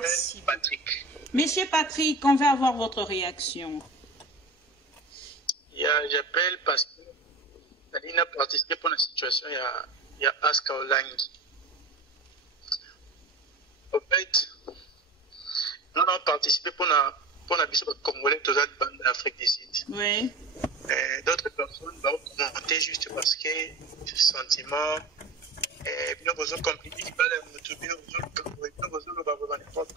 Merci. Patrick. Monsieur Patrick, on va avoir votre réaction. J'appelle parce que Nadine a participé pour la situation, il y a Aska Olangi. En fait, nous avons participé pour la mission de Congolais de l'Afrique du Sud. Oui. D'autres personnes vont commenter juste parce que ce sentiment, nous avons compliqué, nous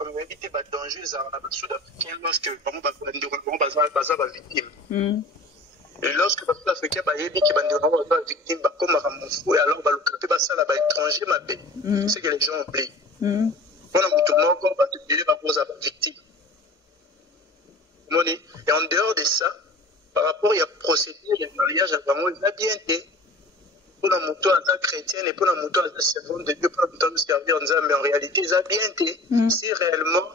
avons évité les dangers sud-africains lorsque nous avons victime. Et lorsque les Sud-Africains ont été victimes, comme Ramofou, et alors ils ont été étrangers, c'est que les gens oublient. On a victime. Et en dehors de ça, par rapport à la procédure, il y a un mariage à Bango, il a bien été. Pour la moto à la chrétienne et pour la moto à la servante de Dieu, pour la moto à nous servir en disant, mais en réalité, il a bien été. Si réellement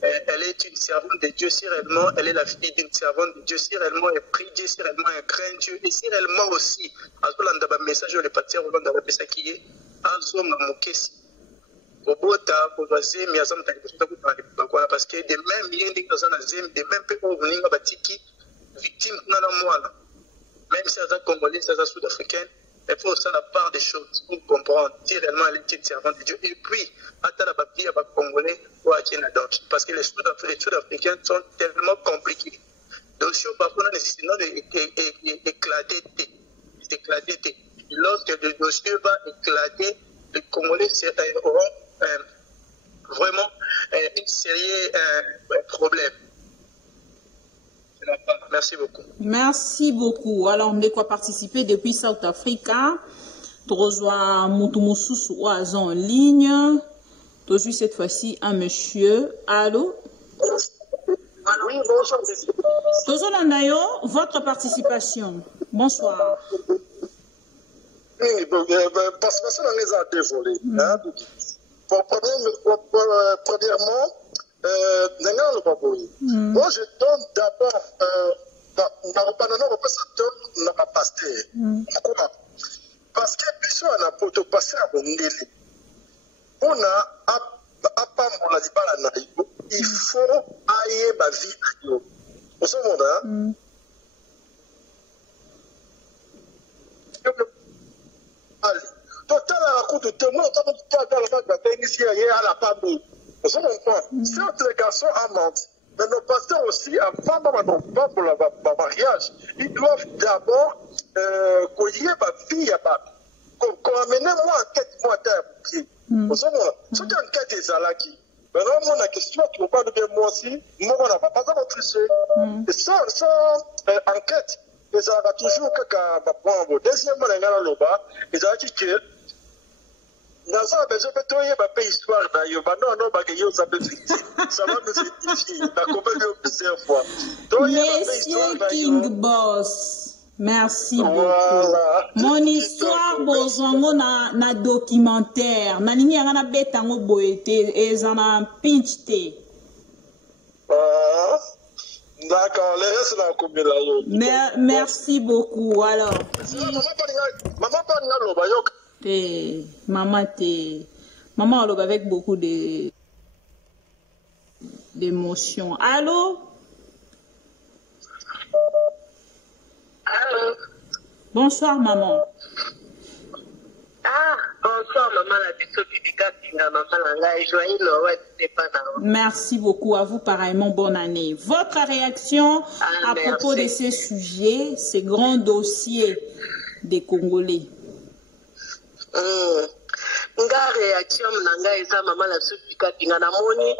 elle est une servante de Dieu, si réellement elle est la fille d'une servante de Dieu, si réellement elle prie Dieu, si réellement elle craint Dieu, et si réellement aussi, à ce moment-là, le message de l'Épatia, on va appeler ça qui est Azo Mamokesi. Robota, Kozazem, Yazam, parce que de même, il y a des gens de même peu où on a batiki, victime, même si elle est congolaise, elle est sud-africaine, il faut aussi la part des choses pour comprendre si réellement elle est une servante de Dieu. Et puis, à la papier, à Congolais, ou à Tchénadonch. Parce que les Sud-Africains sont tellement compliqués. Donc, si on a nécessité d'éclater, lorsque le dossier va éclater, les Congolais auront vraiment une série de problèmes. Merci beaucoup. Merci beaucoup. Alors, on est quoi participer depuis South Africa. Trozoa Moutoumousous en ligne. Toujours cette fois-ci un monsieur. Allô? Oui, bonjour. Tozo Landayo, votre participation. Bonsoir. Oui, parce que ça les a dévolés. Premièrement, moi je donne d'abord parce que personne n'a pas de passer à mon délai. On a il faut aller ma vie. Au second, total à coup de témoin, certes, les garçons mentent, mais nos pasteurs aussi, avant pour le mariage, ils doivent d'abord collier ma fille à ma qu'on amène moi en quête, moi d'un pied. Au second, c'est une quête des alaki. Maintenant, la question qui me parle de moi aussi, moi, on n'a pas triché. Et ça, enquête, ils ont toujours que deuxièmement, les gars là-bas, ils ont dit que dans ça, je peux te dire ma histoire d'ailleurs. Non, ça peut ça va nous édifier. La compagnie plusieurs fois. Monsieur King Boss, merci beaucoup. Mon histoire, bozongo na documentaire. Na nini yanga na betango boete ezana pinchte. D'accord, les restes là combien là. Merci beaucoup. Alors. Maman pas ngalo ba yok. Maman on avec beaucoup d'émotions. Allô? Allô? Bonsoir maman. Ah, bonsoir maman, la merci beaucoup à vous pareillement, bonne année. Votre réaction à propos de ces sujets, ces grands dossiers des Congolais? Nga réaction nanga eza mama la supika pinga na moni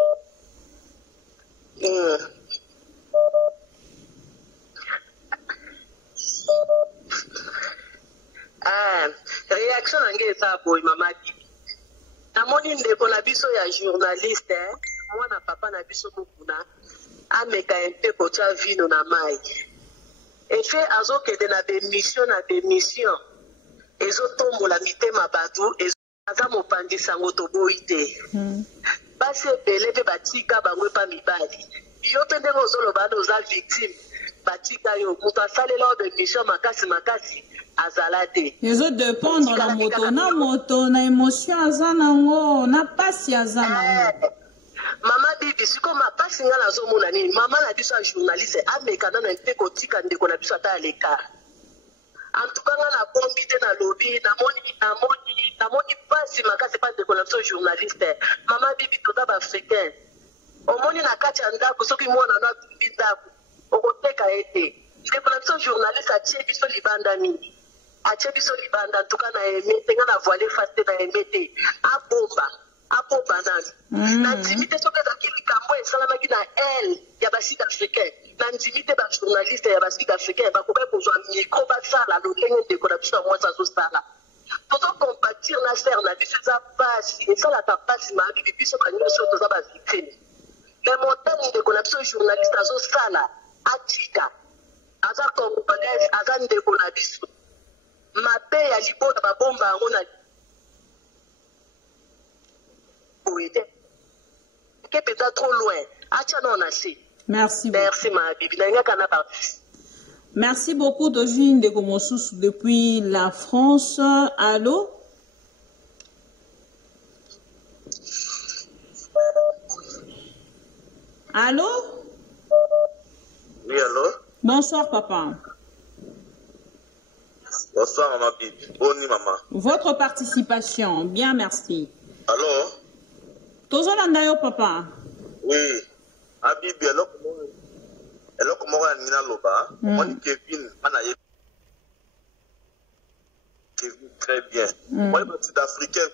réaction nanga eza boy mama Bibi na moni ndeko na biso ya journaliste mwana papa na biso mokuna ameka mpe kotia vino na mai efe azokende na démission ezotombola mitema bato aza mopanzi sango toboyi te basi ebele mpe batika bango epa mibali yo mpe ndenge ozoloba oza victime batika yo moto asalela o démission makasi azala te ezodépendre na moto na émotion aza nango na pasi aza nango mama bibi siko mapasi nga nazomona nini mama na biso ya journaliste amekana na mpe kotika ndeko na biso ata aleka antuka nga na bombi te na lobi namoni pasi makasi pa ndeko na biso journaliste mama bibi toza baafricain omoni na kati ya ndako soki mwana no atumbi ndako okoteka ye te ndeko na biso journaliste atie biso libanda mingi atie biso libanda antuka na eme te nga na voile face te na eme te abomba nani na ndimi te soki ezalaki likambo esalamaki na ele ya basud africain na ndimi te bajournaliste ya basud africain bakoki kozwa mikro basala lolenge ndeko na biso ya mwasi azosala tozokompatir na ser na biso eza pasi esalaka pasi mabibi biso banyonso toza bavictime me motani ndeko na biso journaliste azosala atika aza congolaise aza ndeko na biso mabe ya libota babomba yango na peut-être trop loin. Merci. Merci ma bibi. Merci beaucoup Dojine de Gomosous depuis la France. Allô? Allô? Oui, allô? Bonsoir papa. Bonsoir maman bibi. Bonne nuit maman. Votre participation, bien merci. Allô? Tozolanda yo papa. Oui. Abibi eloko moko ya nina loba. Omoni Kevin ana ye. Kevin très bien. Moi le sud-africain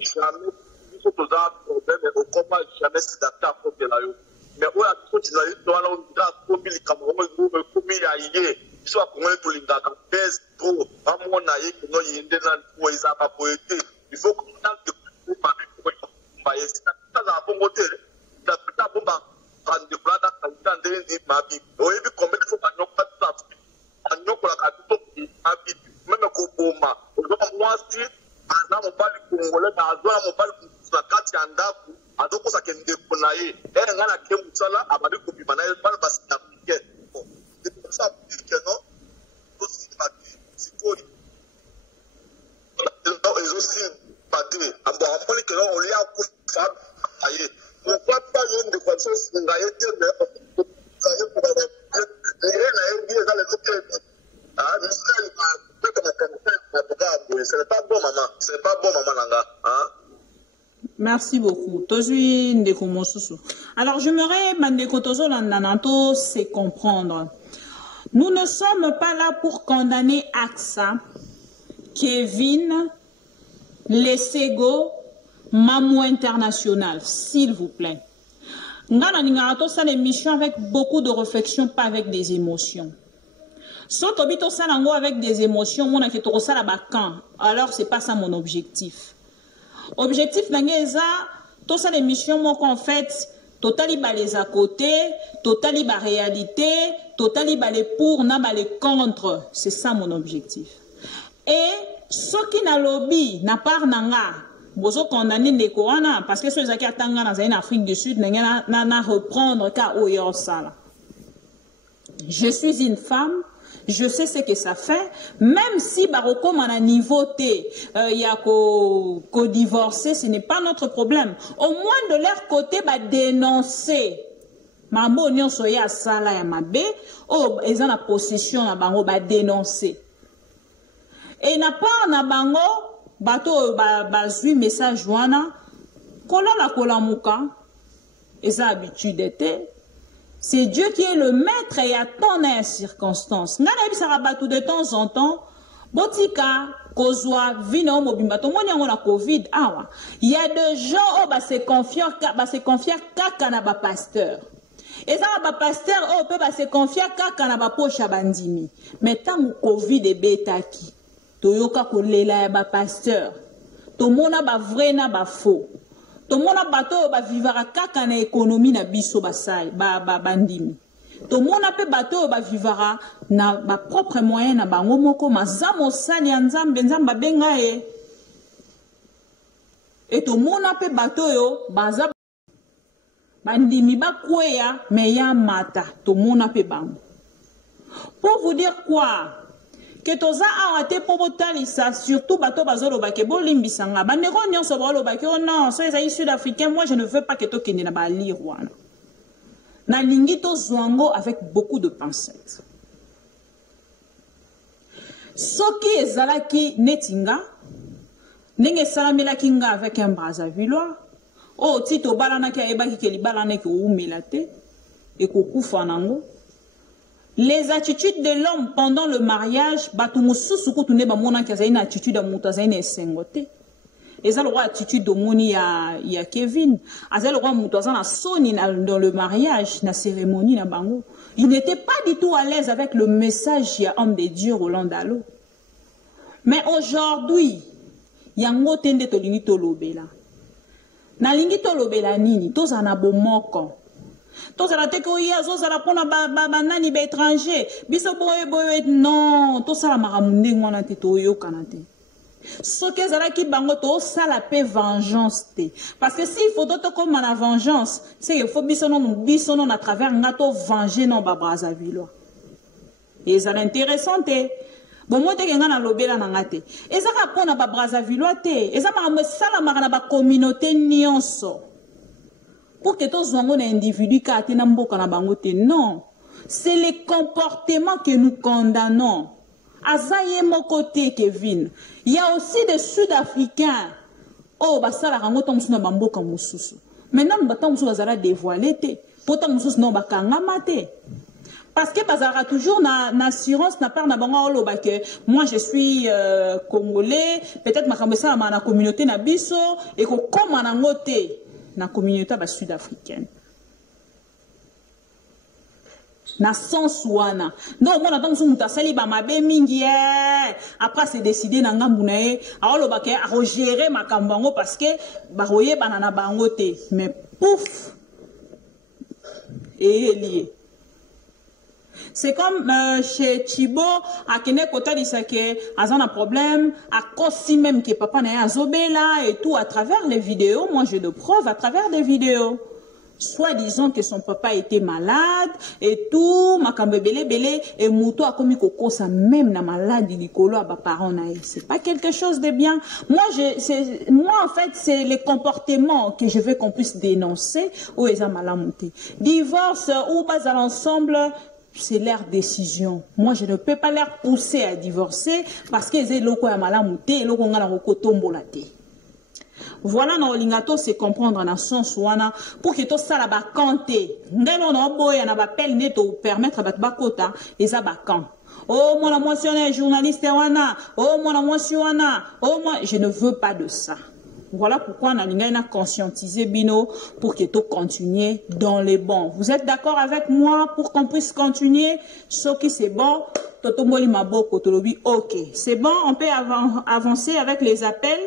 jamais biso toza problème au combat jamais s'adapter à propre la yo. Mais oya continue yo toala on dira kombi likambo ngo kombi ya ye. Biso akongole to lingaka pèse trop. Amona ye ko no yende na ko izaka poete. Il faut que tant que Merci beaucoup. Alors, j'aimerais, Mandeko Tozo Landanato, c'est comprendre. Nous ne sommes pas là pour condamner AXA, Kevin, Lesego, Mamou International, s'il vous plaît. Ngana Ningarato, c'est l'émission avec beaucoup de réflexion, pas avec des émotions. Soit Tobito Salango avec des émotions, mon aketoro salabakan. Alors, c'est pas ça mon objectif. Objectif Nangeza, tout ça l'émission, moi qu'en fait, totali ba les à côté, totali ba réalité, totali ba les pour, na ba les contre. C'est ça mon objectif. Et ce qui n'a lobby, n'a pas nanga, bozo condamné les Corana, parce que ceux qui attendent dans Afrique du Sud, n'a reprendre car au yorsala. Je suis une femme. Je sais ce que ça fait, même si Baroko à niveau T, il y a qu'au divorcer, ce n'est pas notre problème. Au moins de leur côté, bah dénoncer. Mambo nyon soya sala ya mabe, oh ils ont la possession na bango bah dénoncer. Et n'a pas na bango bateau bah zui message wana, kola la kolamuka, ils ont habitude d'être. C'est Dieu qui est le maître et attend les circonstances. N'a pas de temps en temps. Botika, kozwa, vino, mobimbato, moni la Covid, awa. Il y a des gens qui se confient kaka na ba pasteur. Et ça ba pasteur peut se confier kaka na ba pocha bandimi. Mais tant que Covid est betaki, toyoka kolela ya ba pasteur. To mona ba vrai na ba faux. To mona bato ba vivara kaka na économie na biso basai ba bandimi. To mona pe bato ba vivara na ba propre moyen na bango moko mazamo sali ya nzambe nzamba benga e. Et to mona pe bato yo baza bandimi ba kweya me ya mata to mona pe bango. Pour vous dire quoi? que toza awate po botalisa surtout bato bazoloba ke bolimbisanga bandeko nyonso boloba ke oh non so ezali sud-africain moi je ne veux pas que tokende na balire wana na lingi tozwango avec beaucoup de pincettes soki ezalaki netinga ndenge esalamelaki nga avec un Brazzavillois o ti tobalanaki ayebaki ke libala ke oumela te ekokufa nango. Les attitudes de l'homme pendant le mariage, une attitude à moutazine et sengote. Et ça, le roi attitude de Moni à Kevin. Le roi moutazine a sonné dans le mariage, la cérémonie, na bango. Il n'était pas du tout à l'aise avec le message y a homme de Dieu Roland Dalo. Mais aujourd'hui, il y a un mot tende tolingi tolobela. Na lingi tolobela nini, tous en abomoko. Tous à la tekoya, tous à la pona banani ba étranger. Biso boye non, tous à la maramunde ngwana te toyo kanate. Ce que zala ki bango to ça la paix vengeance te. Parce que s'il faut d'autres comme la vengeance, c'est il faut biso non à travers ngato venger non ba Brazzaville. Et ça intéressant te. Bon moi te ngana lobela na ngate. Et ça ka pona ba Brazzaville te. Et ça ma sala marana ba communauté nyonso. Pour que tous les individus qui non, c'est les comportements que nous condamnons. Azaye mon côté Kevin. Il y a aussi des Sud-Africains. Oh, bah ça la rango tom suna bambo comme mususu. Maintenant nous battons mususu bazara dévoilé te. Pourtant mususu non bakanga mate. Parce que bazara toujours na assurance na part na bango olo ba que moi je suis congolais, peut-être ma kambesa na communauté na biso et ko comme na ngote. Na communauté sud-africaine. Na sens wana. Donc, on a donc son sali ba mabe mingi. Après, c'est décidé na ngambunae. Alors, le baké a regéré ma kambango parce que baroye banana bangote. Mais pouf! Et lié. C'est comme chez Chibo, à Kene Kota Disake, à un problème, à Kossi même que papa n'a Zobela et tout à travers les vidéos. Moi, j'ai de preuves à travers des vidéos. Soit disant que son papa était malade et tout, makambe belé et Mouto a commis Koko ça même na malade Nicolo à parents naï. C'est pas quelque chose de bien. Moi en fait c'est les comportements que je veux qu'on puisse dénoncer ou les amalamouté. Divorce ou pas à l'ensemble. C'est leur décision. Moi, je ne peux pas leur pousser à divorcer parce qu'ils ont loko ya malamuté et loko ngana roko tombolate. Voilà, na olingato c'est comprendre na sens wana pour que tout ça la ba kanté. Ngelo na boya na ba pel neto permettre à ba kota les abakan. Oh, moi la mentionné journaliste wana. Oh, moi la mentionné wana. Oh, moi, je ne veux pas de ça. Voilà pourquoi on a conscientisé Bino pour que tout continue dans les bons. Vous êtes d'accord avec moi pour qu'on puisse continuer? Ce qui c'est bon, ok. C'est bon, on peut avancer avec les appels.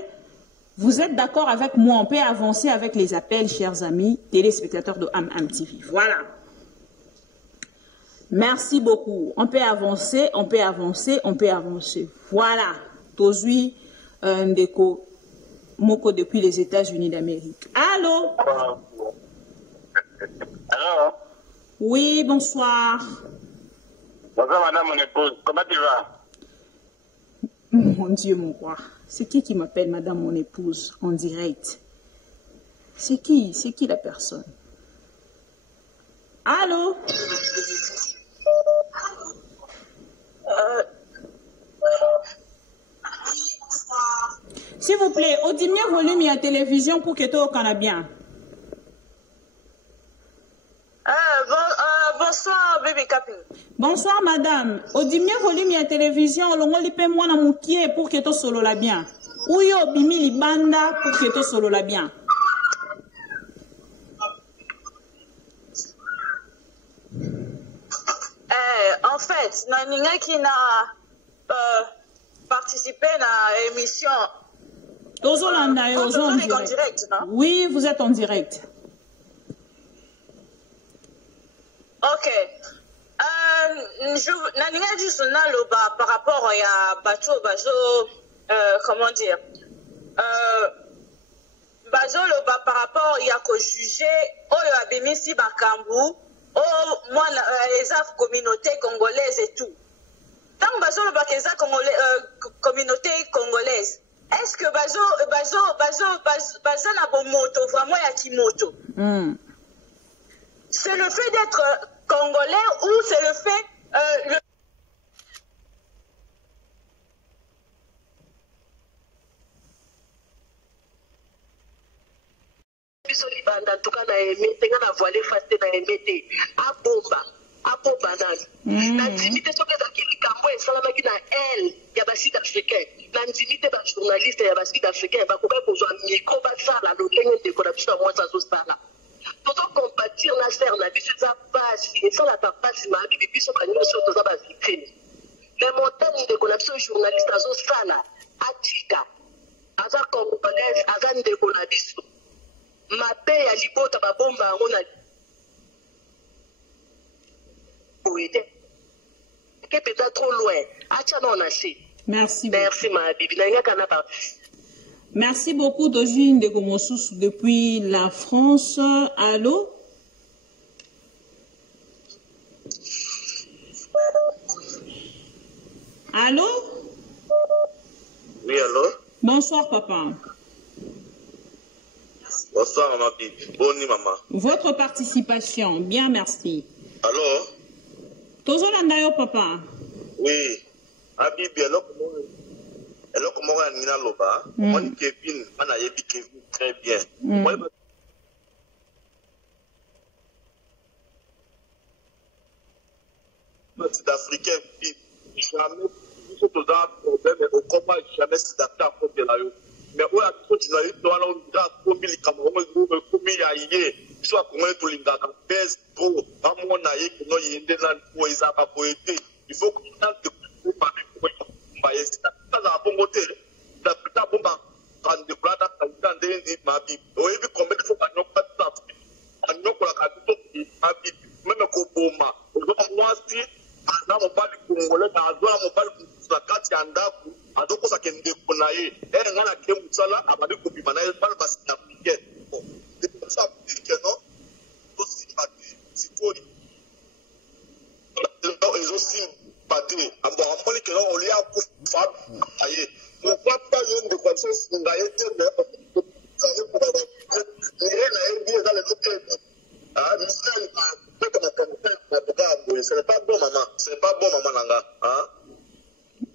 Vous êtes d'accord avec moi? On peut avancer avec les appels, chers amis, téléspectateurs de AM TV. Voilà. Merci beaucoup. On peut avancer, on peut avancer, on peut avancer. Voilà. Tozui, Ndeko. Moko depuis les États-Unis d'Amérique. Allô? Allô? Oui, bonsoir. Bonsoir, madame mon épouse. Comment tu vas? Mon Dieu, mon roi. C'est qui m'appelle madame mon épouse en direct? C'est qui? C'est qui la personne? Allô? S'il vous plaît, au diminuer volume, il y a télévision pour que tout le monde bien. Bonsoir, bébé Capin. Bonsoir, madame. Au diminuer volume, il y a télévision. On va liper moi dans mon pied pour que tout solo la bien. Ou yo bimi li banda pour que tout solo la bien. En fait, Naninga qui n'a participé à l'émission. En direct, non? Oui, vous êtes en direct. Ok. Naninga dit par rapport à Bacho, comment dire, Bazo par rapport à ko juger, a Bimisi Bakambu, moi, les communautés congolaises et tout. tant bazo le bakeza communauté congolaise, est-ce que bazo na bomoto vraiment ya kimoto? C'est le fait d'être congolais ou c'est le fait biso libanda tuka na emete nga na voile faste na emete abomba nani na ndimite soki ezalaki likambo esalamaki na elle ya basud africain na ndimite bajournaliste ya basud africain bakokai kozwa micro basala lolenge ndeko na biso ya mwasi azosala tozokompatir na sere na biso eza pasi esalaka pasi mabibi biso banyonso toza bavictime le montagne ndeko na biso journaliste azosala atika aza congolaise aza ndeko na biso mabe ya libota babomba yango na que peut-être trop loin. Merci. Merci, ma bibi. Merci beaucoup, Dojine de Gomosous, depuis la France. Allô? Allô? Oui, allô? Bonsoir, papa. Bonsoir, maman bibi. Bonne maman. Votre participation, bien, merci. Allô? Tozolanda yo, papa. Oui. Abibi, eloko moko ya nina loba. Moi, Kevin, ana yebi Kevin très bien. Moi, sud-africain, jamais, biso toza un problème, au combat, jamais s'adapter à côté là yo. Mais oya continue à toi là, on a combi les Camerounais, combi ya yé. Soit comment tu l'ingas pèse trop, à mon aïe, que nous y est dans le ils a pas poété. Il faut que tu t'en te coupes pas avec moi. C'est ça la bonne côté. La putain bombe en de plata, dans des ma vie. Oui, combien il faut pas nous pas ça. On nous pour la capitale ma vie. Même qu'au Boma, moi si na mobali congolais na azwa mobali na kati ya ndaku adoko sa kende konaye ngana ke musala abali ko bimana bal basi na piquet c'est ça que non aussi pati sikoli ils aussi pati amba amoni que non on lui a fa aye on pas pas une de conscience ngaye te mais ça ne peut pas ni na bien dans le côté ah c'est pas bon maman, c'est pas bon maman Nanga, hein?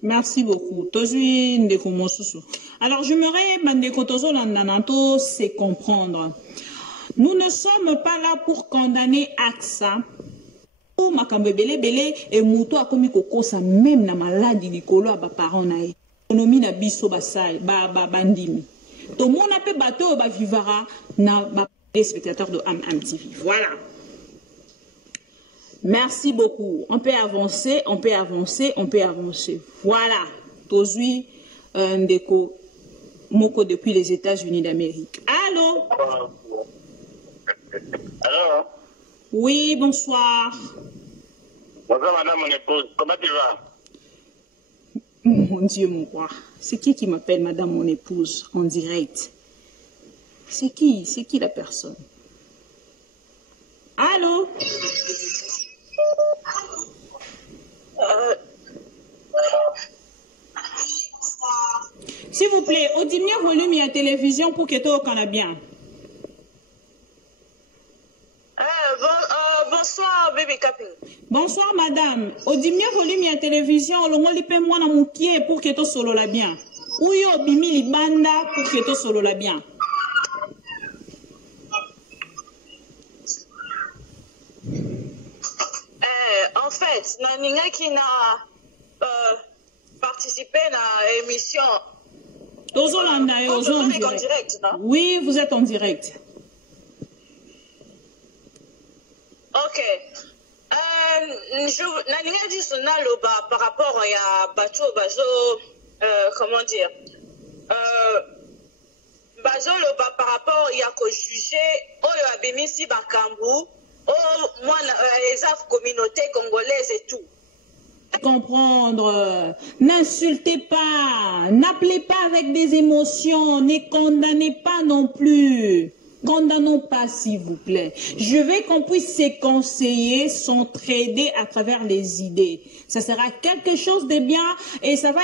Merci beaucoup. Tozui ndeko mosusu. Alors j'aimerais bandeko tozo landanato c'est comprendre. Nous ne sommes pas là pour condamner AXA. Makambe bele bele et muto akomi kokosa même na maladie likolo ba parents na ye. Économie na biso basai ba bandimi. To mona pe bato ba vivara na ba spectateurs de AmTV. Voilà. Merci beaucoup. On peut avancer, on peut avancer, on peut avancer. Voilà. Tozui Ndeko Moko depuis les États-Unis d'Amérique. Allô? Allô? Oui, bonsoir. Bonsoir, madame, mon épouse. Comment tu vas? Mon Dieu, mon roi. C'est qui m'appelle madame, mon épouse, en direct? C'est qui la personne? Allô? S'il vous plaît, au diminuer volume, il y a télévision pour que tout le bien. Bonsoir, bébé Capi. Bonsoir, madame. Au diminuer volume, il y a télévision. Le monde lipe moi dans mon pied pour que tout solo la bien. Ou yo bimi li banda pour que tout solo la bien. En fait, Naninga qui n'a participé à l'émission. Tozolanda yo, en direct, non? Oui, vous êtes en direct. Ok. Naninga dit son aloba par rapport à Bato Bazo, comment dire, Bazo loba par rapport à ko juger Oyo Abimisi Bakambu. Oh, moi, les communautés congolaises et tout. Comprendre. N'insultez pas. N'appelez pas avec des émotions. Ne condamnez pas non plus. Condamnons pas, s'il vous plaît. Je veux qu'on puisse se conseiller, s'entraider à travers les idées. Ça sera quelque chose de bien et ça va